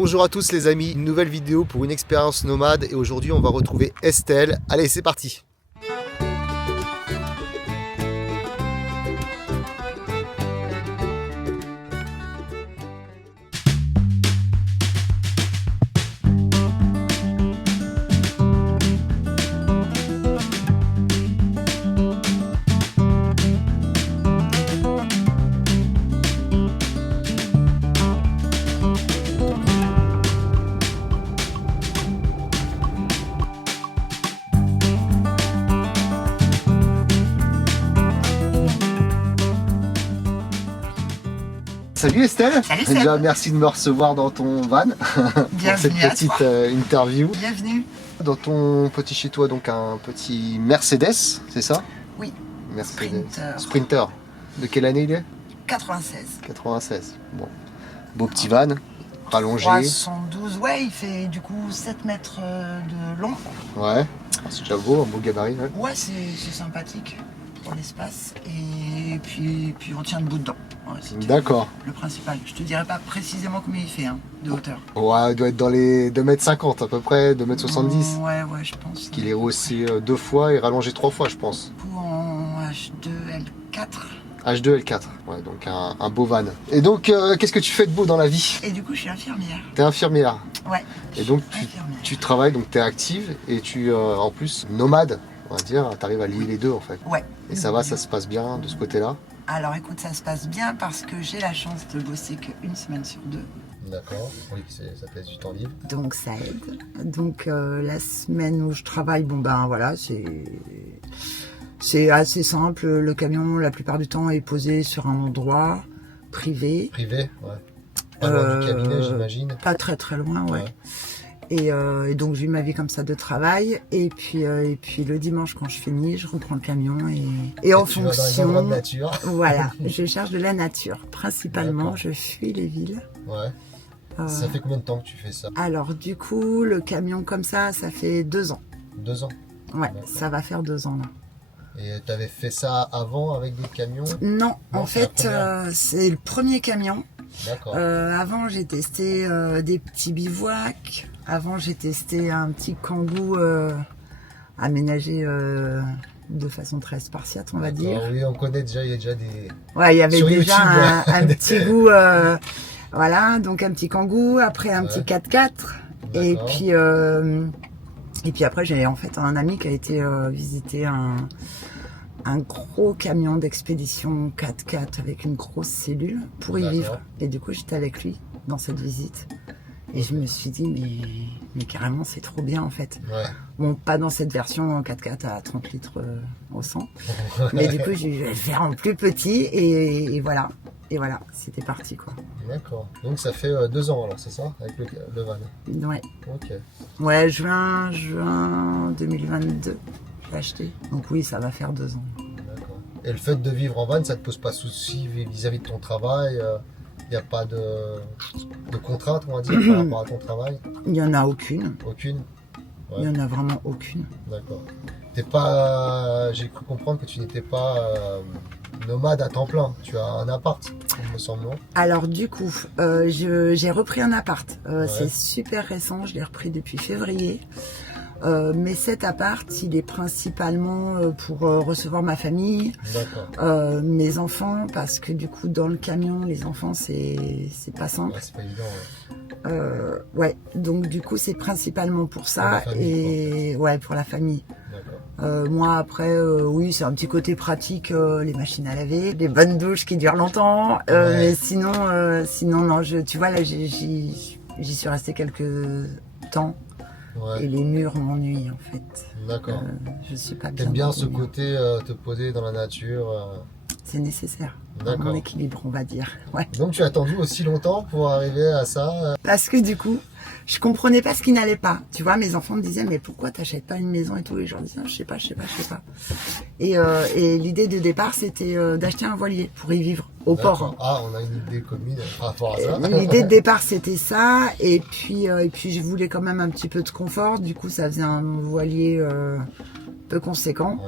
Bonjour à tous les amis, une nouvelle vidéo pour une expérience nomade et aujourd'hui on va retrouver Estelle. Allez, c'est parti! Salut Estelle. Salut Seb. Déjà merci de me recevoir dans ton van pour cette petite interview. Bienvenue. Dans ton petit chez toi, donc un petit Mercedes, c'est ça? Oui. Mercedes. Sprinter. De quelle année il est? 96. 96. Bon. Beau petit van, rallongé. 312, ouais, il fait du coup 7 mètres de long. Ouais. C'est déjà beau, un beau gabarit. Ouais, ouais c'est sympathique pour l'espace. Et puis on tient debout dedans. Ouais, d'accord. Le principal. Je te dirais pas précisément combien il fait de hauteur. Ouais, il doit être dans les 2,50 m à peu près, 2,70 m. Ouais, je pense. Parce qu'il est haussé 2 fois et rallongé 3 fois, je pense. Du coup, en H2L4. H2L4, ouais, donc un beau van. Et donc, qu'est-ce que tu fais de beau dans la vie? Et du coup, je suis infirmière. T'es infirmière? Ouais. Et donc, tu travailles, donc t'es active et tu, en plus, nomade, on va dire, t'arrives à lier les deux en fait. Ouais. Et ça va, ça se passe bien de ce côté-là? Alors écoute, ça se passe bien parce que j'ai la chance de bosser qu'une semaine sur deux. D'accord, oui, ça te laisse du temps libre. Donc ça aide. Donc la semaine où je travaille, bon ben voilà, c'est assez simple. Le camion, la plupart du temps, est posé sur un endroit privé. Privé, ouais. Pas loin du cabinet, j'imagine. Pas très loin, ouais. Et donc je vis ma vie comme ça de travail. Et puis le dimanche quand je finis, je reprends le camion et en fonction. Vas dans les endroits de nature. Voilà, je cherche de la nature. Principalement, je fuis les villes. Ouais. Ça fait combien de temps que tu fais ça? Alors du coup, le camion comme ça fait 2 ans. 2 ans? Ouais, ça va faire 2 ans là. Et tu avais fait ça avant avec d'autres camions? Non, en fait, c'est le premier camion. D'accord. Avant, j'ai testé des petits bivouacs. Avant, j'ai testé un petit Kangoo aménagé de façon très spartiate, on va dire. Oui, on connaît déjà, il y a déjà des... Ouais, il y avait sur déjà YouTube, un petit goût, voilà, donc un petit Kangoo, après un petit 4x4. Et puis après, j'ai en fait un ami qui a été visiter un gros camion d'expédition 4x4 avec une grosse cellule pour y vivre. Et du coup, j'étais avec lui dans cette visite. Et je me suis dit, mais carrément, c'est trop bien en fait. Ouais. Bon, pas dans cette version 4x4 à 30 litres au 100. Mais du coup, je vais le faire en plus petit et voilà. Et voilà, c'était parti quoi. D'accord. Donc ça fait 2 ans alors, c'est ça? Avec le van? Ouais. Ok. Ouais, juin 2022, je l'ai acheté. Donc oui, ça va faire 2 ans. D'accord. Et le fait de vivre en van, ça te pose pas souci vis-à-vis de ton travail? Il n'y a pas de contraintes, on va dire, par rapport à ton travail? Il n'y en a aucune. Aucune? Ouais. Il n'y en a vraiment aucune. D'accord. J'ai cru comprendre que tu n'étais pas nomade à temps plein. Tu as un appart, il me semble, non? Alors du coup, j'ai repris un appart. C'est super récent, je l'ai repris depuis février. Mais cet appart, il est principalement pour recevoir ma famille, mes enfants, parce que du coup, dans le camion, les enfants, c'est pas simple. Ouais, c'est pas évident. Ouais, donc du coup, c'est principalement pour ça et ouais, pour la famille. Moi après, oui, c'est un petit côté pratique, les machines à laver, des bonnes douches qui durent longtemps. Mais sinon, non, tu vois là, j'y suis restée quelques temps. Ouais. Et les murs m'ennuient en fait. D'accord. Je suis pas bien. T'aimes bien ce côté te poser dans la nature? C'est nécessaire. Mon équilibre, on va dire. Ouais. Donc tu as attendu aussi longtemps pour arriver à ça? Parce que du coup, je comprenais pas ce qui n'allait pas. Tu vois, mes enfants me disaient mais pourquoi t'achètes pas une maison et tout, et je leur disais je sais pas. Et l'idée de départ c'était d'acheter un voilier pour y vivre au port. Ah, on a une idée commune par rapport à ça. L'idée de départ c'était ça, et puis je voulais quand même un petit peu de confort. Du coup, ça faisait un voilier peu conséquent.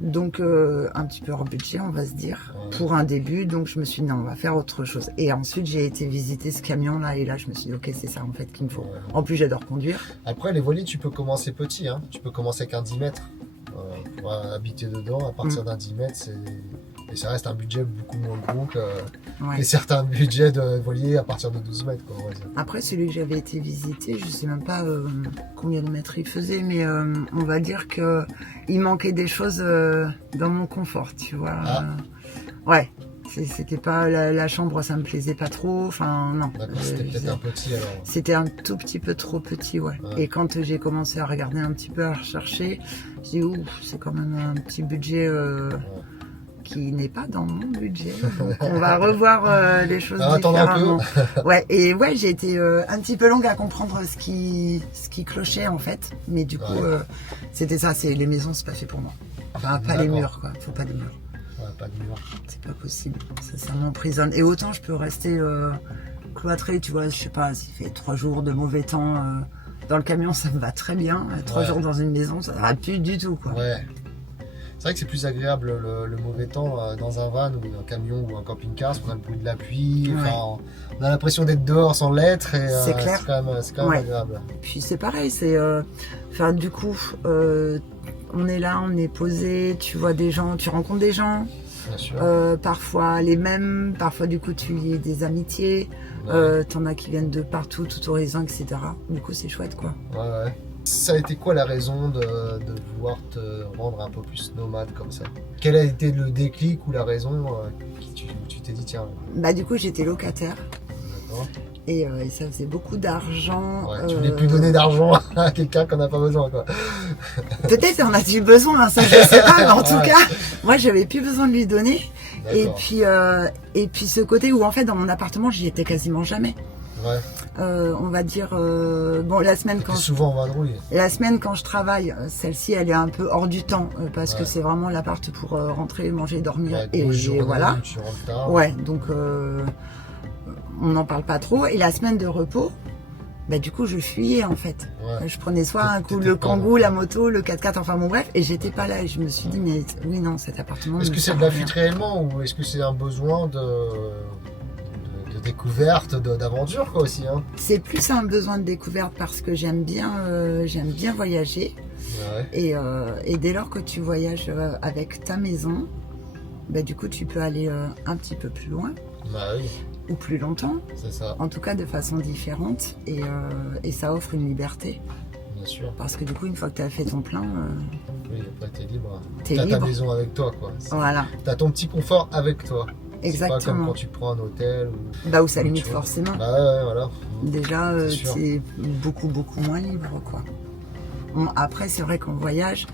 Donc un petit peu hors budget, on va se dire, pour un début. Donc je me suis dit non, on va faire autre chose. Et ensuite j'ai été visiter ce camion là, et là je me suis dit ok, c'est ça en fait qu'il me faut. En plus j'adore conduire. Après les voiliers, tu peux commencer petit, hein. Tu peux commencer avec un 10 mètres pour habiter dedans. À partir d'un 10 mètres, et ça reste un budget beaucoup moins gros que certains budgets de voilier à partir de 12 mètres, quoi, on va dire. Après, celui que j'avais été visiter, je sais même pas combien de mètres il faisait, mais on va dire que il manquait des choses dans mon confort, tu vois. Ouais, c'était pas la chambre, ça me plaisait pas trop. Enfin, non. D'accord, c'était peut-être un petit alors. C'était un tout petit peu trop petit, ouais. Et quand j'ai commencé à regarder un petit peu, à rechercher, je dis ouf, c'est quand même un petit budget. Qui n'est pas dans mon budget, donc on va revoir les choses différemment. Ouais, et ouais, j'ai été un petit peu longue à comprendre ce qui clochait en fait, mais du coup c'était ça, c'est les maisons, c'est pas fait pour moi. Enfin, pas les murs, quoi, faut pas de murs. Ouais, pas de murs. C'est pas possible, ça m'emprisonne. Et autant je peux rester cloîtré, tu vois, je sais pas, s'il fait 3 jours de mauvais temps dans le camion, ça me va très bien. 3 jours dans une maison, ça va plus du tout, quoi. Ouais. C'est vrai que c'est plus agréable le mauvais temps dans un van ou un camion ou un camping-car, parce qu'on a le bruit de la pluie, on a l'impression d'être dehors sans l'être, et c'est clair. C'est quand même agréable. Puis c'est pareil, c'est enfin du coup on est là, on est posé, tu vois des gens, tu rencontres des gens, bien sûr. Parfois les mêmes, parfois du coup tu lies des amitiés, t'en as qui viennent de partout, tout horizon, etc. Du coup c'est chouette, quoi. Ouais. Ça a été quoi la raison de vouloir te rendre un peu plus nomade comme ça? Quel a été le déclic ou la raison tu t'es dit tiens? Bah du coup j'étais locataire. D'accord. Et ça faisait beaucoup d'argent. Ouais, tu voulais plus donner d'argent à quelqu'un qu'on n'a pas besoin, quoi. Peut-être en a-t-il besoin, hein, ça je sais pas, mais en tout cas, moi j'avais plus besoin de lui donner. Et puis ce côté où en fait dans mon appartement j'y étais quasiment jamais. Ouais. On va dire bon, la semaine quand souvent en vadrouille. La semaine quand je travaille, celle-ci elle est un peu hors du temps parce que c'est vraiment l'appart pour rentrer, manger, dormir et voilà. Tu rentres tard. Ouais, donc on n'en parle pas trop. Et la semaine de repos, bah du coup je fuyais en fait. Ouais. Je prenais soit un coup le Kangoo, la moto, le 4x4, enfin bon bref, et j'étais pas là et je me suis dit mais oui non, cet appartement. Est-ce que c'est de la fuite réellement ou est-ce que c'est un besoin de découverte, d'aventure, quoi, aussi, hein? C'est plus un besoin de découverte parce que j'aime bien voyager. Ouais. Et dès lors que tu voyages avec ta maison, bah, du coup tu peux aller un petit peu plus loin. Bah oui. Ou plus longtemps. C'est ça. En tout cas de façon différente et ça offre une liberté. Bien sûr. Parce que du coup une fois que tu as fait ton plein... oui, après t'es libre. T'as ta maison avec toi, quoi. Voilà. T'as ton petit confort avec toi. Exactement. C'est pas comme quand tu prends un hôtel ou... Bah où ça limite forcément. Bah ouais, voilà. Déjà c'est beaucoup moins libre, quoi. Bon, après c'est vrai qu'en voyage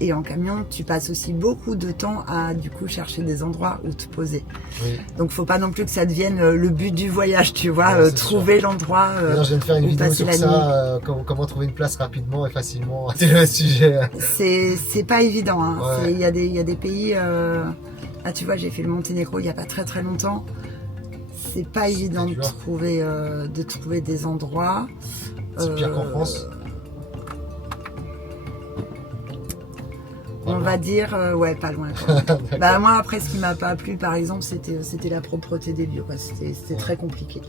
et en camion tu passes aussi beaucoup de temps à du coup chercher des endroits où te poser. Oui. Donc faut pas non plus que ça devienne le but du voyage, tu vois, trouver l'endroit. Je viens de faire une vidéo sur ça, comment trouver une place rapidement et facilement. C'est le sujet. C'est pas évident, hein. Ouais. Il y a des pays... Ah, tu vois, j'ai fait le Monténégro il n'y a pas très longtemps. C'est pas évident de trouver des endroits. C'est pire qu'en France. On va dire, ouais, pas loin. Bah, moi, après, ce qui m'a pas plu, par exemple, c'était la propreté des lieux. C'était très compliqué.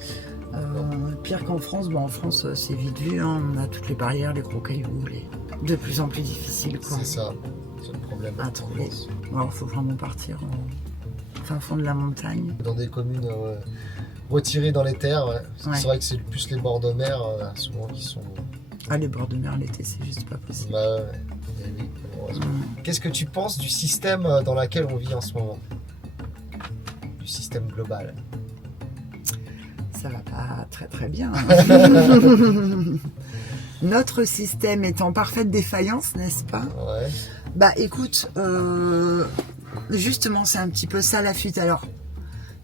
Pire qu'en France. Bon, en France, c'est vite vu. Hein. On a toutes les barrières, les gros cailloux, de plus en plus difficiles. C'est ça. C'est le problème à trouver. Il faut vraiment partir au fin fond de la montagne. Dans des communes retirées dans les terres, c'est vrai que c'est plus les bords de mer souvent qui sont... Ah, les bords de mer l'été, c'est juste pas possible. Bah oui, Qu'est-ce que tu penses du système dans lequel on vit en ce moment? Du système global? Ça va pas très bien. Notre système est en parfaite défaillance, n'est-ce pas? Ouais. Bah écoute, justement c'est un petit peu ça la fuite. Alors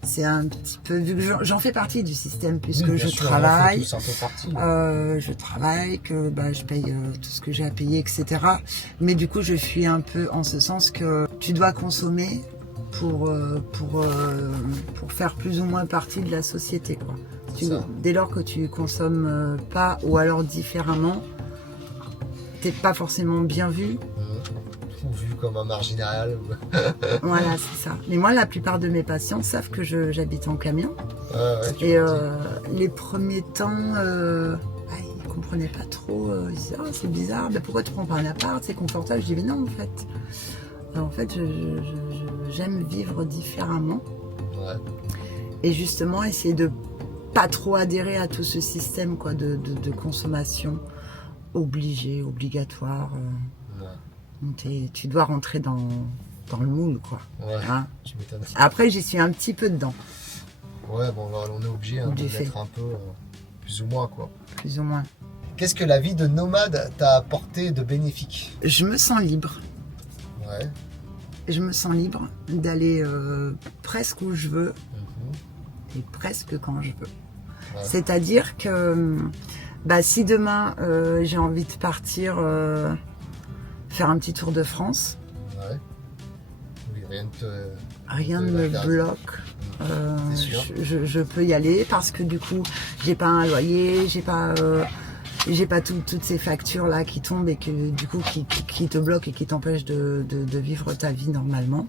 c'est un petit peu, vu que j'en fais partie du système puisque je travaille, je travaille, que je paye tout ce que j'ai à payer, etc. Mais du coup je fuis un peu en ce sens que tu dois consommer pour faire plus ou moins partie de la société, quoi. Dès lors que tu consommes pas ou alors différemment, t'es pas forcément bien vu. Ou vu plus comme un marginal. Voilà, c'est ça. Mais moi, la plupart de mes patients savent que j'habite en camion. Et les premiers temps, ils comprenaient pas trop. Ils disaient, oh, c'est bizarre, mais pourquoi tu prends pas un appart, c'est confortable. Je dis, mais non, en fait. En fait, j'aime vivre différemment. Ouais. Et justement, essayer de pas trop adhérer à tout ce système quoi, de consommation obligée, obligatoire. Tu dois rentrer dans le moule, quoi. Ouais, hein. Tu m'étonnes. Après, j'y suis un petit peu dedans. Ouais, bon, on est obligé de mettre un peu, plus ou moins, quoi. Plus ou moins. Qu'est-ce que la vie de nomade t'a apporté de bénéfique? Je me sens libre. Ouais. Je me sens libre d'aller presque où je veux et presque quand je veux. Ouais. C'est-à-dire que si demain j'ai envie de partir faire un petit tour de France, ouais. Oui, rien ne me bloque. Je peux y aller parce que du coup j'ai pas un loyer, j'ai pas toutes ces factures là qui tombent et que du coup qui te bloquent et qui t'empêchent de vivre ta vie normalement.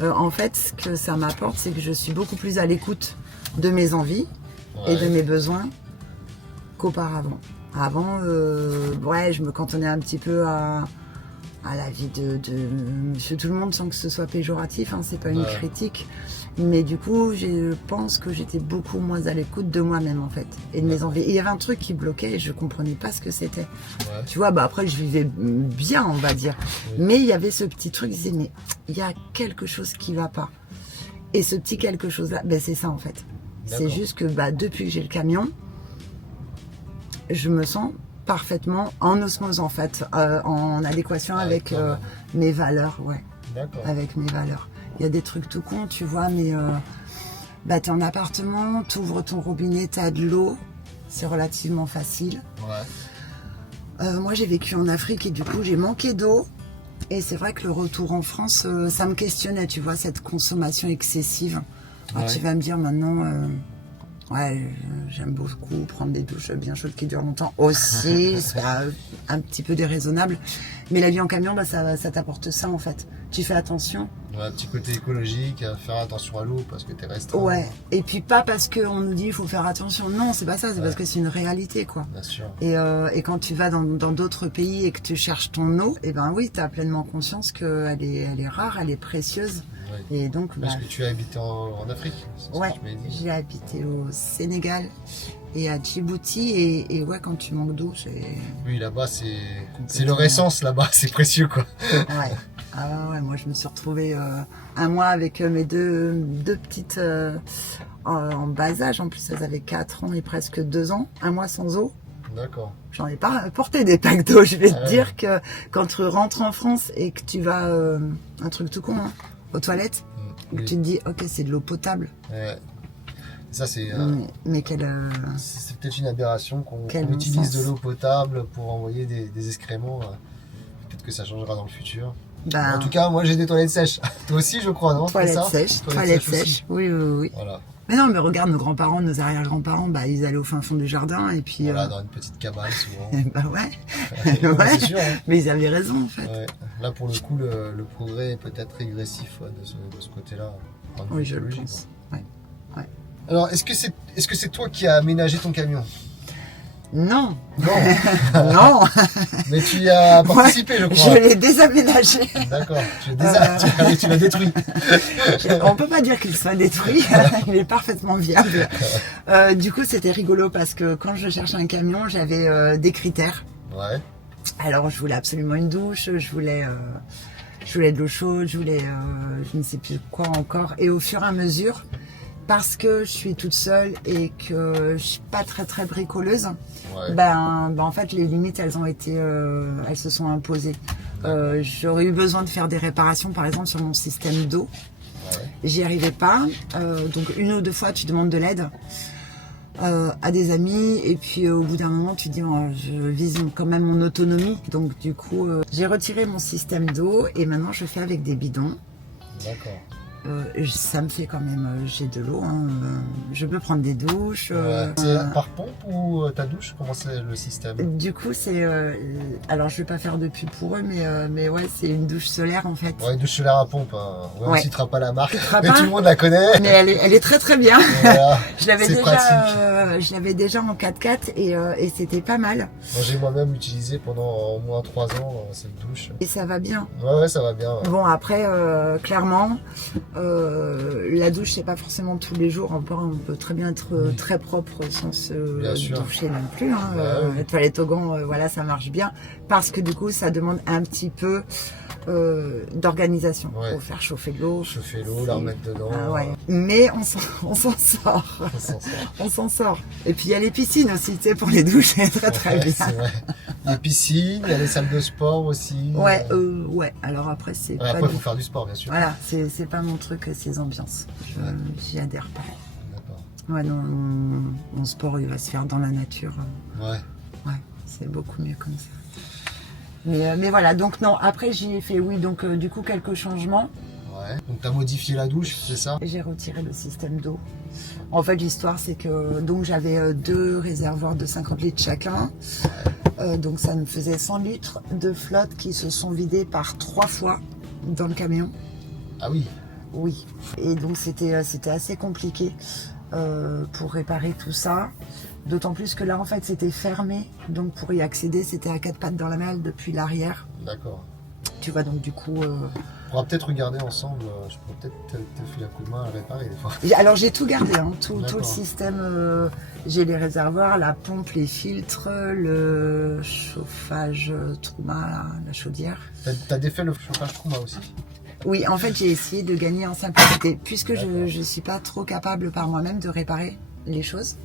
En fait, ce que ça m'apporte, c'est que je suis beaucoup plus à l'écoute de mes envies et de mes besoins qu'auparavant. Avant, je me cantonnais un petit peu à la vie de monsieur tout le monde sans que ce soit péjoratif, hein, c'est pas une critique. Mais du coup, je pense que j'étais beaucoup moins à l'écoute de moi-même en fait et de mes envies. Et il y avait un truc qui bloquait et je comprenais pas ce que c'était. Ouais. Tu vois, après je vivais bien, on va dire. Oui. Mais il y avait ce petit truc, je disais mais il y a quelque chose qui va pas. Et ce petit quelque chose là, c'est ça en fait. C'est juste que depuis que j'ai le camion, je me sens parfaitement en osmose en fait, en adéquation avec mes valeurs, ouais. D'accord. Avec mes valeurs. Il y a des trucs tout cons, tu vois, mais t'es en appartement, t'ouvres ton robinet, t'as de l'eau, c'est relativement facile. Ouais. Moi, j'ai vécu en Afrique et du coup, j'ai manqué d'eau. Et c'est vrai que le retour en France, ça me questionnait, tu vois, cette consommation excessive. Alors, tu vas me dire maintenant, j'aime beaucoup prendre des douches bien chaudes qui durent longtemps aussi, c'est un petit peu déraisonnable. Mais la vie en camion, ça t'apporte ça en fait. Tu fais attention. Ouais, un petit côté écologique, faire attention à l'eau parce que t'es restreint. Ouais, et puis pas parce qu'on nous dit il faut faire attention. Non, c'est pas ça, c'est parce que c'est une réalité quoi. Bien sûr. Et quand tu vas dans d'autres pays et que tu cherches ton eau, oui, t'as pleinement conscience qu'elle est rare, elle est précieuse. Ouais. Et donc, parce que tu as habité en Afrique. Ouais, j'ai habité au Sénégal et à Djibouti et quand tu manques d'eau, c'est... Oui, là-bas, c'est leur essence, là-bas, c'est précieux, quoi. Ouais. Ah ouais, moi je me suis retrouvée un mois avec mes deux petites en bas âge, en plus elles avaient 4 ans et presque 2 ans, un mois sans eau. D'accord. J'en ai pas porté des packs d'eau, je vais te dire que quand tu rentres en France et que tu vas, un truc tout con, hein, aux toilettes, et que tu te dis ok c'est de l'eau potable. Ouais. Ça c'est. Mais quelle. C'est peut-être une aberration qu'on utilise de l'eau potable pour envoyer des excréments. Peut-être que ça changera dans le futur. En tout cas, moi j'ai des toilettes sèches. Toi aussi, je crois, non? Toilettes sèches. Oui. Voilà. Mais non, mais regarde, nos grands-parents, nos arrière-grands-parents, ils allaient au fin fond du jardin et puis. Voilà, dans une petite cabane souvent. Ouais. C'est sûr, hein. Mais ils avaient raison en fait. Ouais. Là, pour le coup, le progrès est peut-être régressif de ce côté-là. Oui, je le pense. Ouais. Alors, est-ce que c'est toi qui as aménagé ton camion? Non. Non. Mais tu y as participé, je crois. Je l'ai désaménagé. D'accord. Tu l'as détruit. On peut pas dire qu'il soit détruit. Il est parfaitement viable. Du coup, c'était rigolo parce que quand je cherchais un camion, j'avais des critères. Ouais. Alors, je voulais absolument une douche. Je voulais de l'eau chaude. Je voulais je ne sais plus quoi encore. Et au fur et à mesure, parce que je suis toute seule et que je suis pas très très bricoleuse, en fait les limites elles se sont imposées. J'aurais eu besoin de faire des réparations par exemple sur mon système d'eau. J'y arrivais pas, donc 1 ou 2 fois tu demandes de l'aide à des amis et puis au bout d'un moment tu te dis je vise quand même mon autonomie, donc du coup j'ai retiré mon système d'eau et maintenant je fais avec des bidons. D'accord. Ça me fait quand même, j'ai de l'eau, hein, je peux prendre des douches. C'est par pompe ou ta douche? Comment c'est le système? Du coup, c'est... alors, je vais pas faire de pub pour eux, mais ouais, c'est une douche solaire, en fait. Ouais, une douche solaire à pompe. Hein. Ouais, on citera pas la marque, mais pas, tout le monde la connaît. Mais elle est très très bien. Voilà, je l'avais déjà en 4x4 et c'était pas mal. Moi, j'ai moi-même utilisé pendant au moins 3 ans cette douche. Et ça va bien. Ouais, ça va bien. Ouais. Bon, après, clairement, la douche, c'est pas forcément tous les jours. On peut très bien être très propre sans se doucher non plus. Hein. La toilette au gant, voilà, ça marche bien. Parce que du coup, ça demande un petit peu d'organisation. Faut faire chauffer l'eau. Chauffer l'eau, la remettre dedans. Ah, ouais. Mais on s'en sort. On s'en sort. Et puis il y a les piscines aussi, tu sais, pour les douches, c'est très bien. C'est vrai. Les piscines, il y a les salles de sport aussi. Ouais. Alors après, c'est pas. Après, il faut faire du sport, bien sûr. Voilà, c'est pas mon truc, ces ambiances. J'y adhère pas. D'accord. Ouais, non, mon sport, il va se faire dans la nature. Ouais. Ouais, c'est beaucoup mieux comme ça. Mais voilà, donc non, après j'y ai fait, oui, donc du coup quelques changements. Ouais, donc tu as modifié la douche, c'est ça? J'ai retiré le système d'eau. En fait, l'histoire, c'est que donc j'avais 2 réservoirs de 50 litres chacun. Donc ça me faisait 100 litres de flotte qui se sont vidés par 3 fois dans le camion. Ah oui? Oui, et donc c'était assez compliqué pour réparer tout ça. D'autant plus que là, en fait, c'était fermé. Donc, pour y accéder, c'était à 4 pattes dans la malle depuis l'arrière. D'accord. Tu vois, donc du coup... On pourra peut-être regarder ensemble. Je pourrais peut-être te filer un coup de main à réparer des fois. Alors, j'ai tout gardé, hein, tout le système. J'ai les réservoirs, la pompe, les filtres, le chauffage Trouma, la chaudière. T'as défait le chauffage Trouma aussi? Oui, en fait, j'ai essayé de gagner en simplicité. Puisque je ne suis pas trop capable par moi-même de réparer les choses.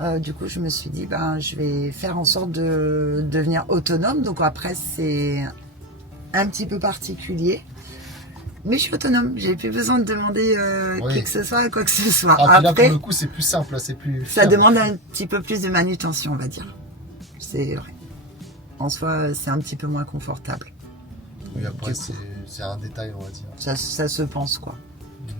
Ouais. Du coup, je me suis dit, je vais faire en sorte de devenir autonome. Donc après, c'est un petit peu particulier. Mais je suis autonome. J'ai plus besoin de demander qui que ce soit, quoi que ce soit. Après, là, pour le coup, c'est plus simple. C'est plus ça ferme. Demande un petit peu plus de manutention, on va dire. C'est vrai. En soi, c'est un petit peu moins confortable. Oui, après, c'est un détail, on va dire. Ça se pense, quoi.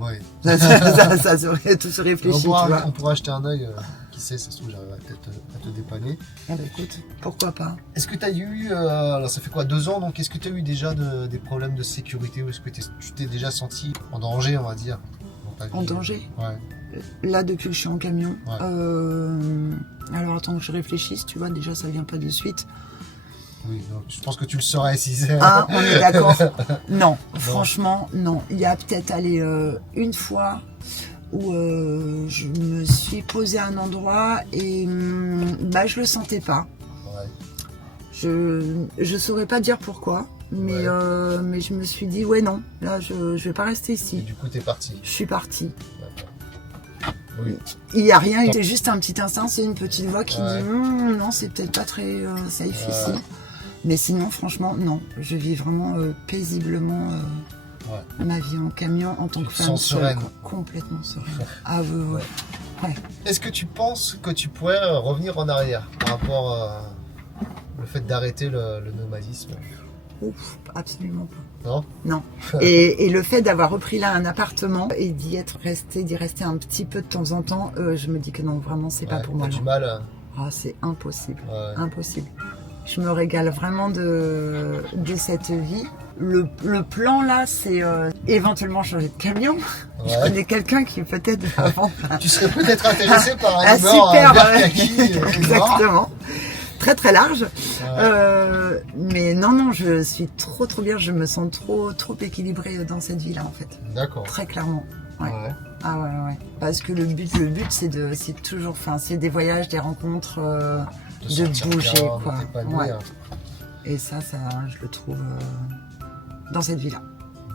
Ouais. Tout se réfléchit. On pourra acheter un œil, qui sait, ça se trouve, j'arriverai peut-être à te dépanner. Ah bah écoute, pourquoi pas. Est-ce que tu as eu, alors ça fait quoi, 2 ans, donc est-ce que tu as eu déjà des problèmes de sécurité ou est-ce que tu t'es déjà senti en danger, on va dire En danger? Ouais. Là, depuis que je suis en camion. Ouais. Alors attends que je réfléchisse, tu vois, déjà ça vient pas de suite. Oui, donc je pense que tu le saurais si c'est... Ah, on est d'accord. Non, franchement, non. Il y a peut-être allé une fois où je me suis posée à un endroit et je le sentais pas. Ouais. Je saurais pas dire pourquoi, mais je me suis dit ouais non, là je vais pas rester ici. Et du coup t'es parti. Je suis partie. Oui. Il n'y a rien, c'est juste un petit instinct, c'est une petite voix qui dit non, c'est peut-être pas très safe ici. Mais sinon, franchement, non. Je vis vraiment paisiblement ma vie en camion en tant que femme seule. Complètement sereine. Ah ouais. Est-ce que tu penses que tu pourrais revenir en arrière par rapport au fait d'arrêter le nomadisme? Ouf, absolument pas. Non? Non. Et le fait d'avoir repris là un appartement et d'y rester un petit peu de temps en temps, je me dis que non, vraiment, c'est pas pour moi. T'as du mal? Ah, c'est impossible. Impossible. Je me régale vraiment de cette vie. Le plan là, c'est éventuellement changer de camion. Je connais quelqu'un qui peut-être avant. Tu serais peut-être intéressé par un super kaki. Exactement. Très très large. Mais non, je suis trop bien. Je me sens trop équilibrée dans cette vie là en fait. D'accord. Très clairement. Ouais. Ah ouais. Parce que le but c'est toujours, c'est des voyages, des rencontres, de bouger quoi. Et ça je le trouve dans cette vie-là.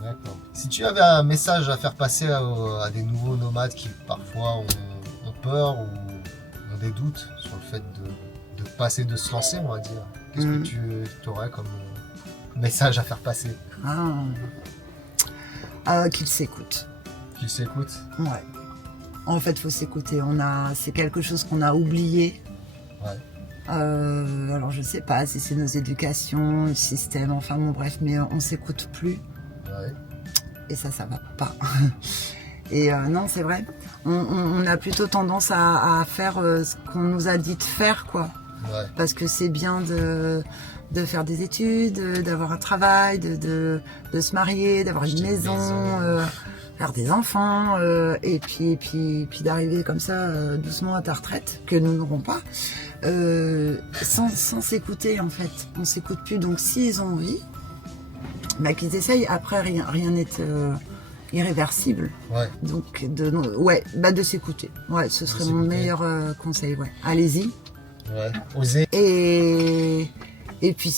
D'accord. Si tu avais un message à faire passer à des nouveaux nomades qui parfois ont peur ou ont des doutes sur le fait de passer, de se lancer, on va dire, qu'est-ce que tu aurais comme message à faire passer? Qu'ils s'écoutent. Qu'ils s'écoutent? Ouais. En fait, il faut s'écouter. C'est quelque chose qu'on a oublié. Ouais. Alors je sais pas si c'est nos éducations, le système, enfin bon bref, mais on s'écoute plus. Ouais. Et ça va pas. Et non, c'est vrai. On a plutôt tendance à faire ce qu'on nous a dit de faire, quoi. Ouais. Parce que c'est bien de faire des études, d'avoir un travail, de se marier, d'avoir une maison, faire des enfants, et puis d'arriver comme ça doucement à ta retraite, que nous n'aurons pas, sans s'écouter en fait. On s'écoute plus. Donc s'ils ont envie, bah, qu'ils essayent. Après, rien n'est irréversible. Ouais. Donc de s'écouter. Ouais, ce serait mon meilleur conseil. Ouais. Allez-y. Ouais. Oser. Et puis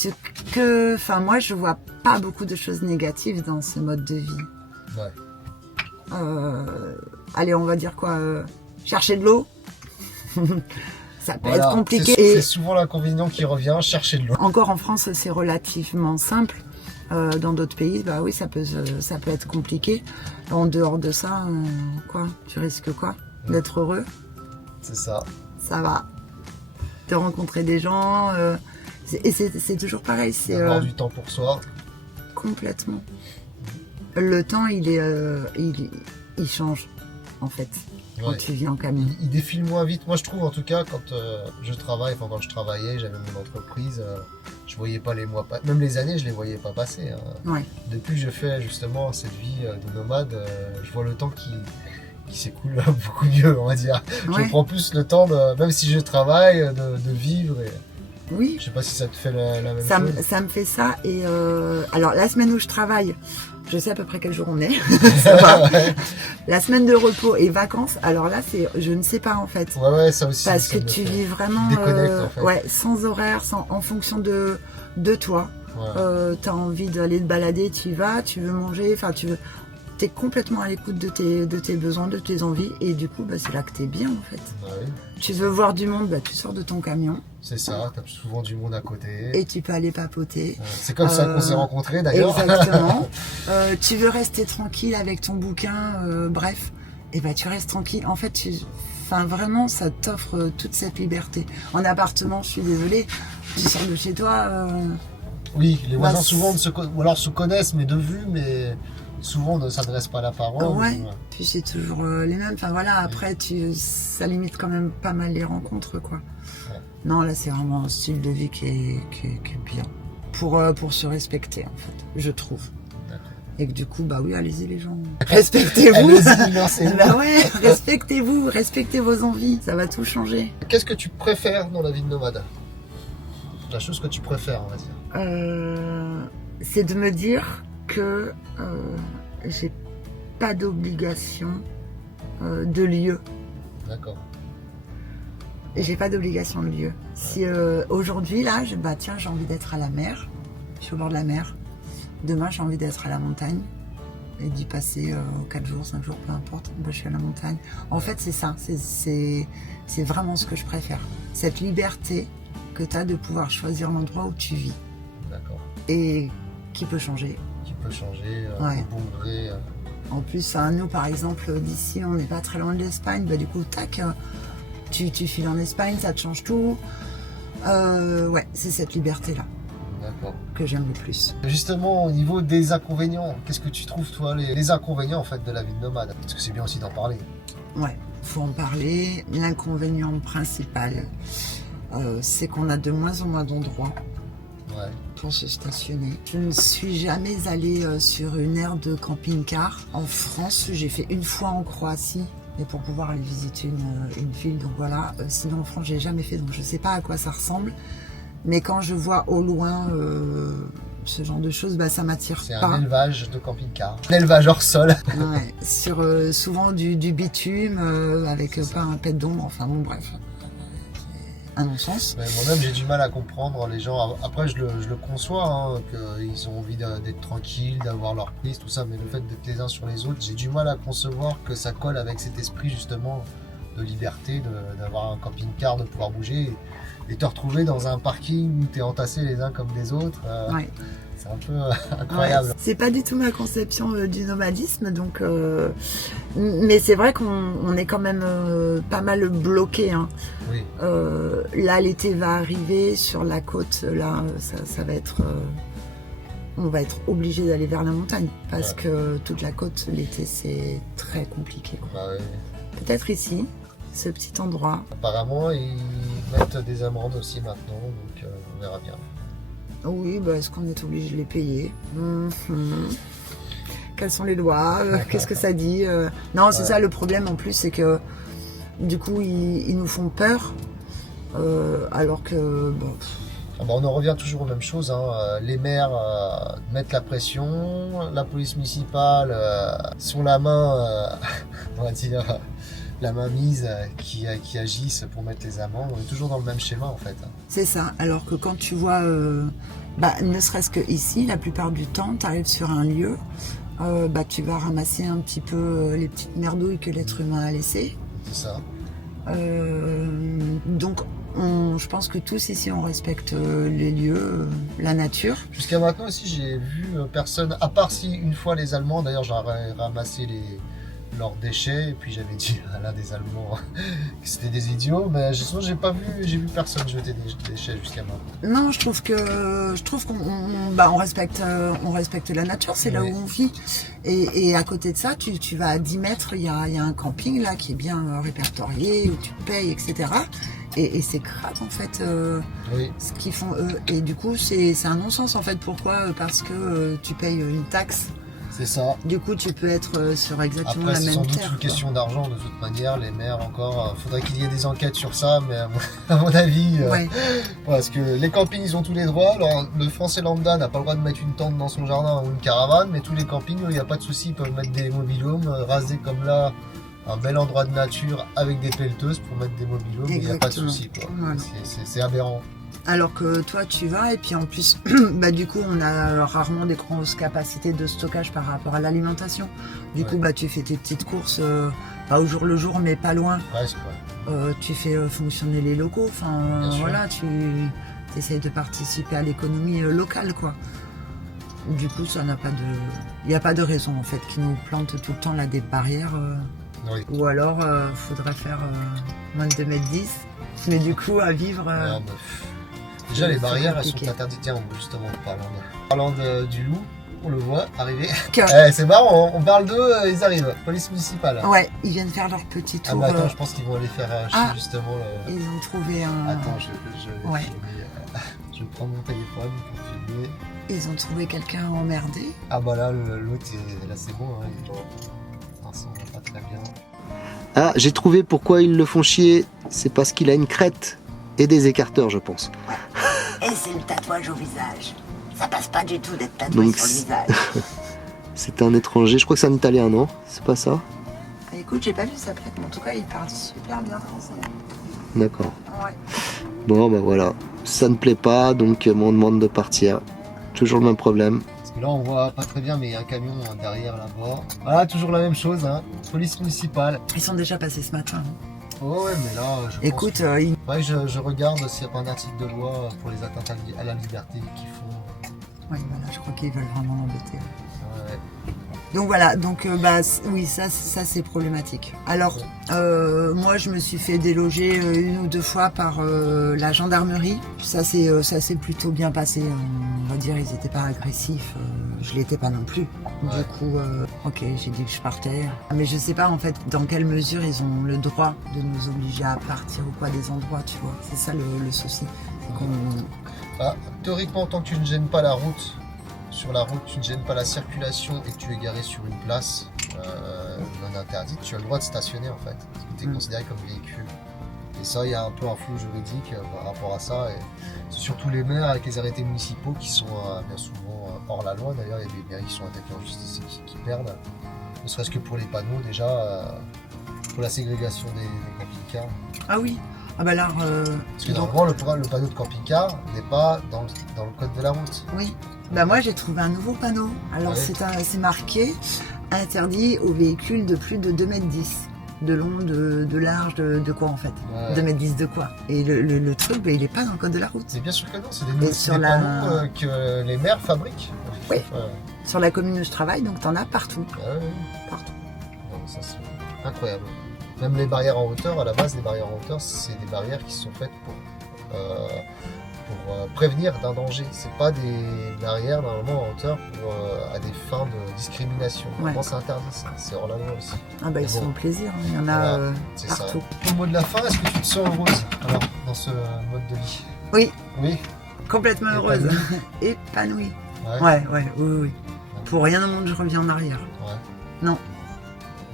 moi je vois pas beaucoup de choses négatives dans ce mode de vie. Ouais. Allez, on va dire quoi, chercher de l'eau. Ça peut être compliqué. C'est souvent l'inconvénient qui revient, chercher de l'eau. Encore en France, c'est relativement simple. Dans d'autres pays, bah oui, ça peut être compliqué. En dehors de ça, tu risques quoi? D'être heureux. C'est ça. Ça va. De rencontrer des gens. Et c'est toujours pareil. C'est avoir du temps pour soi. Complètement. Le temps, il change, en fait, quand tu vis en camion. Il défile moins vite. Moi, je trouve, en tout cas, quand je travaillais, j'avais mon entreprise, je voyais pas les mois, même les années, je les voyais pas passer. Hein. Ouais. Depuis que je fais justement cette vie de nomade, je vois le temps qui s'écoule beaucoup mieux, on va dire. Ouais. Je prends plus le temps, même si je travaille, de vivre. Oui. Je sais pas si ça te fait la même chose. Ça me fait ça. Et alors, la semaine où je travaille, je sais à peu près quel jour on est. Ouais. La semaine de repos et vacances, alors là, je ne sais pas en fait. Ouais, ça aussi. Parce que tu vis vraiment en fait. sans horaire, en fonction de toi. Ouais. Tu as envie d'aller te balader, tu y vas, tu veux manger, t'es complètement à l'écoute de tes besoins, de tes envies, et du coup, c'est là que t'es bien en fait. Oui. Tu veux voir du monde, tu sors de ton camion. C'est ça, t'as souvent du monde à côté. Et tu peux aller papoter. C'est comme ça qu'on s'est rencontrés d'ailleurs. Exactement. Tu veux rester tranquille avec ton bouquin, bref, et tu restes tranquille. En fait, vraiment, ça t'offre toute cette liberté. En appartement, je suis désolée, tu sors de chez toi. Oui, les voisins souvent se connaissent, mais de vue, mais souvent ne s'adressent pas la parole. Ouais. Puis c'est toujours les mêmes. Après, ça limite quand même pas mal les rencontres, quoi. Ouais. Non, là, c'est vraiment un style de vie qui est bien. Pour se respecter, en fait, je trouve. D'accord. Et que du coup, oui, allez-y, les gens. Respectez-vous. Allez-y, lancez-vous. Ouais, respectez-vous, respectez vos envies. Ça va tout changer. Qu'est-ce que tu préfères dans la vie de nomade? La chose que tu préfères, on va dire. C'est de me dire que j'ai pas d'obligation de lieu. D'accord. J'ai pas d'obligation de lieu. Si aujourd'hui là, j'ai envie d'être à la mer, je suis au bord de la mer. Demain, j'ai envie d'être à la montagne et d'y passer 4 jours, 5 jours, peu importe. Je suis à la montagne. En fait, c'est ça. C'est vraiment ce que je préfère. Cette liberté que tu as de pouvoir choisir l'endroit où tu vis. D'accord. Et qui peut changer. Au bon gré. En plus, nous, par exemple, d'ici, on n'est pas très loin de l'Espagne. Du coup, tac, tu files en Espagne, ça te change tout. C'est cette liberté-là. D'accord. Que j'aime le plus. Justement, au niveau des inconvénients, qu'est-ce que tu trouves, toi, les inconvénients, en fait, de la vie de nomade? Parce que c'est bien aussi d'en parler. Ouais, faut en parler. L'inconvénient principal, c'est qu'on a de moins en moins d'endroits. Ouais. Pour se stationner. Je ne suis jamais allée sur une aire de camping-car. En France, j'ai fait une fois en Croatie, mais pour pouvoir aller visiter une ville, donc voilà. Sinon en France, j'ai jamais fait, donc je sais pas à quoi ça ressemble. Mais quand je vois au loin ce genre de choses, ça m'attire pas. C'est un élevage de camping-car. Un élevage hors sol. Ouais, sur souvent du bitume, avec pas un pet d'ombre, enfin bon, bref. Un non-sens. Moi-même, j'ai du mal à comprendre les gens. Après, je le conçois, qu'ils ont envie d'être tranquilles, d'avoir leur prise, tout ça. Mais le fait d'être les uns sur les autres, j'ai du mal à concevoir que ça colle avec cet esprit justement de liberté, d'avoir un camping-car, de pouvoir bouger et te retrouver dans un parking où tu es entassé les uns comme les autres. Ouais. C'est un peu incroyable. Ouais, c'est pas du tout ma conception du nomadisme, donc. Mais c'est vrai qu'on est quand même pas mal bloqué. Hein. Oui. Là, l'été va arriver sur la côte. Là, ça va être on va être obligé d'aller vers la montagne parce que toute la côte l'été c'est très compliqué. Peut-être ici, ce petit endroit. Apparemment ils mettent des amendes aussi maintenant, donc on verra bien. Oui, est-ce qu'on est obligé de les payer? Quelles sont les lois? Qu'est-ce que ça dit? Non, c'est ça le problème en plus, c'est que du coup ils nous font peur alors que bon. On en revient toujours aux mêmes choses, hein. Les maires mettent la pression, la police municipale sur la main, on va dire, la main mise qui agissent pour mettre les amendes. On est toujours dans le même schéma en fait. C'est ça, alors que quand tu vois, ne serait-ce que ici, la plupart du temps, tu arrives sur un lieu, tu vas ramasser un petit peu les petites merdouilles que l'être humain a laissées. C'est ça. Donc je pense que tous ici on respecte les lieux, la nature. Jusqu'à maintenant aussi j'ai vu personne, à part si une fois les Allemands, d'ailleurs j'aurais ramassé leurs déchets et puis j'avais dit à l'un des Allemands que c'était des idiots, mais sinon j'ai vu personne jeter des déchets jusqu'à maintenant. Non, je trouve qu'on respecte la nature, c'est là où on vit. Et à côté de ça, tu vas à 10 mètres, il y a un camping là qui est bien répertorié, où tu payes, etc. Et c'est crade en fait ce qu'ils font eux. Et du coup c'est un non-sens en fait. Pourquoi? Parce que tu payes une taxe. C'est ça. Du coup, tu peux être sur exactement la même terre. Après, c'est sans doute une question d'argent de toute manière. Les maires encore, faudrait qu'il y ait des enquêtes sur ça, mais à mon avis, parce que les campings, ils ont tous les droits. Alors, le Français lambda n'a pas le droit de mettre une tente dans son jardin ou une caravane, mais tous les campings, il n'y a pas de souci, ils peuvent mettre des mobil-homes, raser comme là un bel endroit de nature avec des pelleteuses pour mettre des mobil-homes, il n'y a pas de souci. Voilà. C'est aberrant. Alors que toi tu vas et puis en plus du coup on a rarement des grosses capacités de stockage par rapport à l'alimentation. Du coup tu fais tes petites courses pas au jour le jour mais pas loin. C'est vrai. Tu fais fonctionner les locaux, voilà, tu essayes de participer à l'économie locale quoi. Du coup ça n'a pas il n'y a pas de raison en fait qu'ils nous plantent tout le temps là des barrières. Ou alors faudrait faire moins de 2,10 m, mais du coup à vivre. Déjà les barrières elles sont interdites, tiens justement parlant du loup, on le voit arriver. C'est marrant, on parle d'eux, ils arrivent, police municipale. Ouais, ils viennent faire leur petit tour. Attends, je pense qu'ils vont aller faire justement ils ont trouvé un... Attends, je prends mon téléphone pour filmer. Ils ont trouvé quelqu'un emmerdé. Ah là l'autre, là c'est bon, ça va pas très bien. Ah, j'ai trouvé pourquoi ils le font chier, c'est parce qu'il a une crête et des écarteurs je pense. Et c'est le tatouage au visage. Ça passe pas du tout d'être tatoué sur le visage. C'est un étranger, je crois que c'est un Italien, non? C'est pas ça? Écoute, j'ai pas vu sa plaque, mais en tout cas, il parle super bien français. D'accord. Ouais. Bon, voilà. Ça ne plaît pas, donc on demande de partir. Toujours le même problème. Parce que là, on voit pas très bien, mais il y a un camion derrière là-bas. Voilà, toujours la même chose, police municipale. Ils sont déjà passés ce matin. Oh ouais, mais là, écoute, je regarde s'il n'y a pas un article de loi pour les atteintes à la liberté qu'ils font. Oui, voilà, je crois qu'ils veulent vraiment l'embêter. Ouais. Donc voilà, oui, ça c'est problématique. Alors, moi je me suis fait déloger 1 ou 2 fois par la gendarmerie. Ça s'est plutôt bien passé. On va dire, ils n'étaient pas agressifs. Je l'étais pas non plus. Ouais. Du coup, ok, j'ai dit que je partais. Mais je sais pas en fait dans quelle mesure ils ont le droit de nous obliger à partir ou quoi des endroits, tu vois. C'est ça le souci. Théoriquement, tant que tu ne gênes pas la route, sur la route, tu ne gênes pas la circulation et que tu es garé sur une place non interdite, tu as le droit de stationner en fait, parce que tu es considéré comme véhicule. Et ça, il y a un peu un flou juridique par rapport à ça. Et c'est surtout les maires avec les arrêtés municipaux qui sont bien souvent hors la loi. D'ailleurs, il y a des mairies qui sont attaquées en justice et qui perdent. Ne serait-ce que pour les panneaux déjà, pour la ségrégation des camping-cars. Ah oui. Ah bah là, parce que normalement, le panneau de camping-car n'est pas dans le code de la route. Oui. Bah moi j'ai trouvé un nouveau panneau. Alors c'est marqué interdit aux véhicules de plus de 2,10 m de long, de large, de quoi en fait? 2,10 m de quoi? Et le truc, il est pas dans le code de la route. C'est bien sûr que non, c'est des panneaux que les maires fabriquent. Oui. Sur la commune où je travaille, donc t'en as partout. Partout. Non, ça c'est incroyable. Même les barrières en hauteur, à la base, les barrières en hauteur, c'est des barrières qui sont faites pour prévenir d'un danger. C'est pas des barrières normalement en hauteur à des fins de discrimination. Normalement c'est interdit ça, c'est hors la loi aussi. Ah bah ils sont au plaisir, hein. Il y en Voilà, a c'est partout. ça. Au mot de la fin, est-ce que tu te sens heureuse alors dans ce mode de vie? Oui, Oui. complètement heureuse. Épanouie. Épanouie. Ouais, oui. Pour rien au monde je reviens en arrière. Ouais. Non.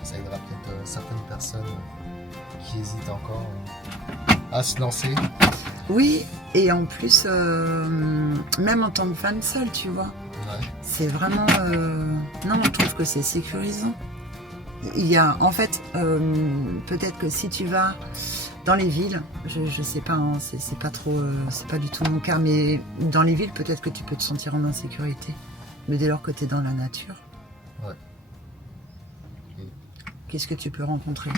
Ça aidera peut-être certaines personnes qui hésitent encore à se lancer. Oui, et en plus, même en tant que femme seule, tu vois, c'est vraiment... Non, je trouve que c'est sécurisant. Il y a, en fait, peut-être que si tu vas dans les villes, je sais pas, hein, c'est pas trop, c'est pas du tout mon cas, mais dans les villes, peut-être que tu peux te sentir en insécurité. Mais dès lors que tu es dans la nature, qu'est-ce que tu peux rencontrer?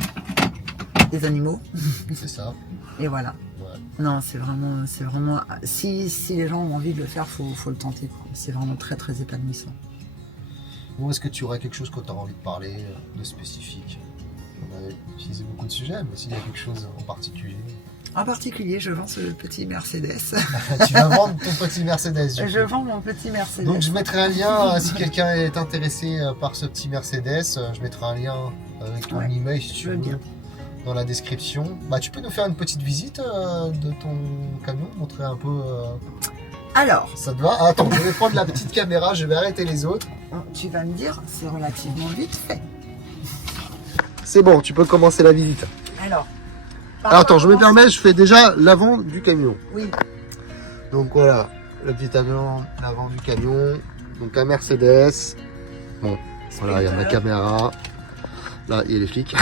Des animaux. C'est ça. Et voilà. Ouais. Non, c'est vraiment. Si les gens ont envie de le faire, faut le tenter, quoi. C'est vraiment très très épanouissant. Bon, est-ce que tu aurais quelque chose que tu aurais envie de parler de spécifique? On a utilisé beaucoup de sujets, mais s'il y a quelque chose en particulier. En particulier, je vends ce petit Mercedes. Tu vas vendre ton petit Mercedes. Je vends mon petit Mercedes. Donc je mettrai un lien si quelqu'un est intéressé par ce petit Mercedes. Je mettrai un lien avec ton email si tu veux. Bien. Dans la description. Bah, tu peux nous faire une petite visite de ton camion, montrer un peu. Alors. Ça te va? Ah, attends, je vais prendre la petite caméra, je vais arrêter les autres. Tu vas me dire, c'est relativement vite fait. C'est bon, tu peux commencer la visite. Alors. Attends, je me permets, je fais déjà l'avant du camion. Oui. Donc voilà, le petit avion, l'avant du camion. Donc un Mercedes. Bon, voilà, il y a ma caméra. Là, il y a les flics.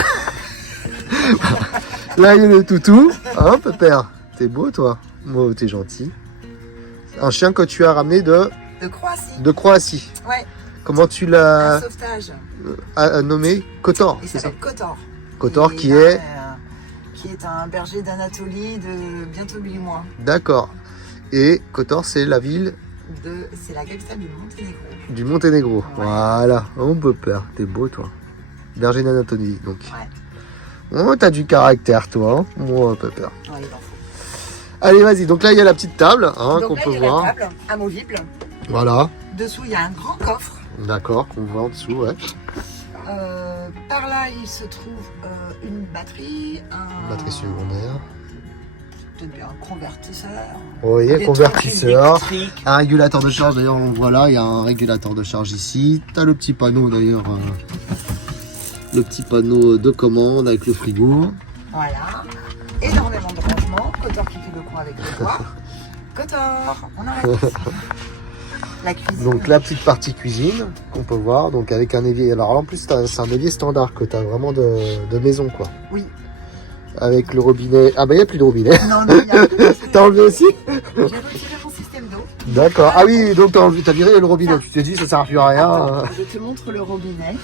Là, il y a le toutou. Hein, pépère? T'es beau, toi? Oh, t'es gentil. Un chien que tu as ramené de Croatie. De Croatie. Ouais. Comment tu l'as Un sauvetage. Nommé? Kotor. Il s'appelle Kotor. Kotor qui est un berger d'Anatolie de bientôt 8 mois. D'accord. Et Kotor, c'est la ville c'est la capitale du Monténégro. Du Monténégro. Ouais. Voilà. Oh, pépère, t'es beau, toi. Berger d'Anatolie, donc. Ouais. Oh, t'as du caractère, toi. Hein. Oh, pépère. Ouais, il en faut. Allez, vas-y. Donc là, il y a la petite table hein, qu'on là, peut il y a voir. la table amovible. Voilà. Dessous, il y a un grand coffre. D'accord, qu'on voit en dessous, ouais. Par là, il se trouve une batterie, Batterie secondaire. Peut-être bien un convertisseur. Oui, Des convertisseur. trucs électriques. Un régulateur de charge, d'ailleurs, on voit là, il y a un régulateur de charge ici. T'as le petit panneau, d'ailleurs. Le petit panneau de commande avec le frigo. Voilà. Énormément de rangements. Kotor qui fait le coin avec le doigt. Kotor, on arrête. La cuisine. Donc la petite partie cuisine qu'on peut voir, donc avec un évier. Alors en plus c'est un évier standard que tu as vraiment de maison quoi. Oui. Avec le robinet. Ah bah il n'y a plus de robinet. Non, il y a plus. T'as enlevé aussi? J'ai retiré mon système d'eau. D'accord. Ah oui, donc t'as viré le robinet. Tu t'es dit ça sert plus à rien. Attends, je te montre le robinet.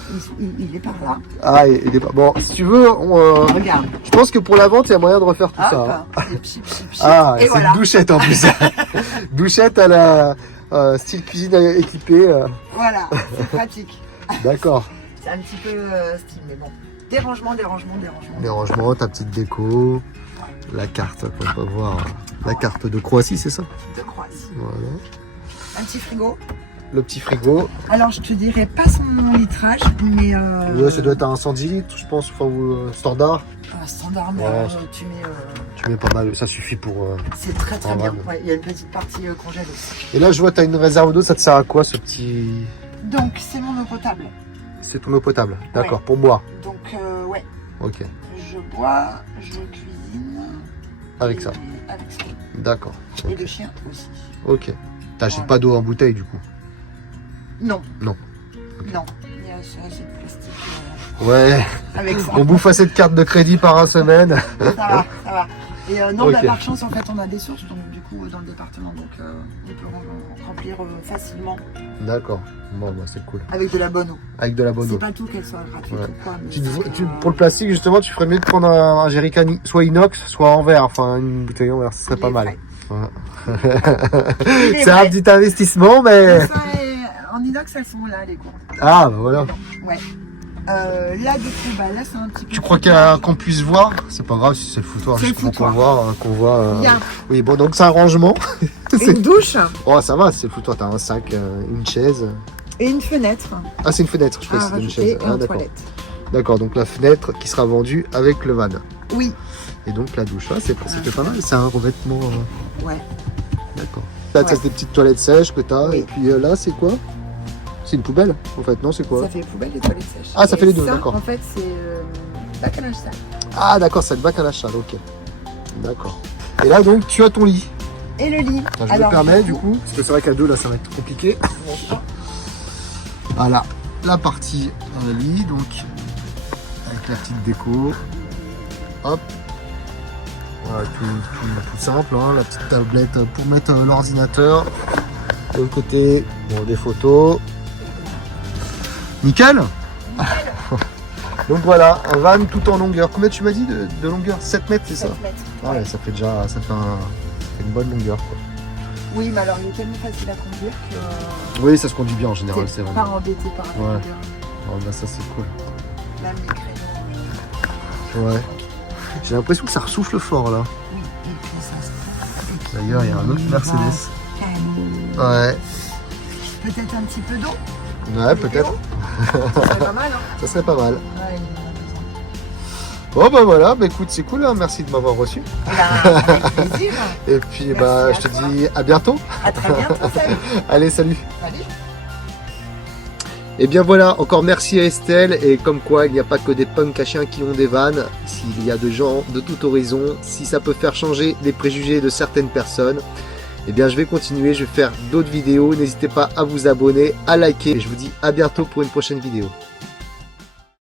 Il est par là. Ah il est pas. Bon, si tu veux, Regarde. je pense que pour la vente, il y a moyen de refaire tout ça. Hein. Et pchit, pchit, pchit. Ah, et c'est voilà. une douchette en plus. Douchette à la style cuisine équipée. Voilà, c'est pratique. D'accord. C'est un petit peu style, mais bon. Dérangement. Les rangements, ta petite déco, la carte qu'on peut voir, la carte de Croatie, c'est ça? De Croatie. Voilà. Un petit frigo. Le petit frigo. Alors, je te dirais pas son litrage, mais... Ouais, ça doit être un 110 litres, je pense, enfin, standard. Standard, mais Ouais, tu mets pas mal, ça suffit pour... C'est très en bien. vanne. Ouais, il y a une petite partie congèle aussi. Et là, je vois que tu as une réserve d'eau, ça te sert à quoi, ce petit... Donc, c'est mon eau potable. C'est ton eau potable, d'accord, Ouais. pour boire. Donc, ouais. Ok, Je bois, je cuisine. avec ça, Avec ça. d'accord. Et le chien aussi. Ok. T'achètes Voilà. pas d'eau en bouteille, du coup? Non. Non. Non. Il y a assez de plastique Ouais, avec ça. on bouffe assez de cartes de crédit par semaine. Ça va. Et non, Ok. bah, par chance, en fait, on a des sources, donc du coup, dans le département, donc on peut remplir facilement D'accord, bon, bah, c'est cool. avec de la bonne eau. Avec de la bonne C'est eau. pas tout qu'elle soit gratuite Ouais. ou quoi. Mais Pour le plastique, justement, tu ferais mieux de prendre un jerrycan soit inox, soit en verre. Enfin, une bouteille en verre, ce serait pas mal. Ouais. C'est un petit investissement, mais... En inox, elles sont là, les gourdes. Ah, bah voilà. Ouais. Là, du coup, là, c'est un petit peu... Tu crois qu'on puisse voir? C'est pas grave si c'est le foutoir. C'est le foutoir. Qu'on voit. Il y a Oui, bon, donc c'est un rangement. une douche Oh, ça va, c'est le foutoir. T'as un sac, une chaise. et une fenêtre Ah, c'est une fenêtre, je crois que à c'est une rajouter chaise. et Ah, une d'accord. toilette. D'accord, donc la fenêtre qui sera vendue avec le van. Oui, Et donc la douche, ah, c'était pas mal. C'est un revêtement. ouais. D'accord. Là, t'as tes petites toilettes sèches que t'as. Oui. Et puis là, c'est quoi? C'est une poubelle, en fait, non? C'est quoi? Ça fait poubelle et toilettes sèches. Ah, ça Et fait les deux, ça, d'accord. En fait, c'est bac à linge sale. Ah, d'accord, c'est le bac à la chale, ok. D'accord. Et là, donc, tu as ton lit. Et le lit. Enfin, je me permets, du coup, parce que c'est vrai qu'à deux, là, ça va être compliqué. Voilà, la partie lit, donc, avec la petite déco. Hop. Voilà, tout simple, hein, la petite tablette pour mettre l'ordinateur. De l'autre côté, bon, des photos. Nickel. Donc voilà, un van tout en longueur. Combien tu m'as dit de longueur? 7 mètres, c'est ça? 7 mètres. Ouais, ça fait déjà une bonne longueur, quoi. Oui, mais alors il est tellement facile à conduire que Oui, ça se conduit bien en général, c'est t'es vraiment. pas embêté par la Ouais. longueur. Oh, bah, ça c'est cool. Même les créneaux. Ouais. J'ai l'impression que ça ressouffle fort là. Oui, et puis ça se passe. D'ailleurs, il y a un autre Mercedes. Calme. Ouais. Peut-être un petit peu d'eau. Ouais, peut-être. Ça serait pas mal, hein. Ça serait pas mal. Ouais, il en a besoin. Bon, bah voilà, bah écoute, c'est cool, hein. Merci de m'avoir reçu. Avec plaisir. Et puis, Merci bah, à je te toi. dis à bientôt. À très bientôt, salut. Allez, salut. Salut. Et bien voilà, encore merci à Estelle, et comme quoi il n'y a pas que des punks à chiens qui ont des vannes, s'il y a de gens de tout horizon, si ça peut faire changer les préjugés de certaines personnes, eh bien je vais continuer, je vais faire d'autres vidéos, n'hésitez pas à vous abonner, à liker, et je vous dis à bientôt pour une prochaine vidéo.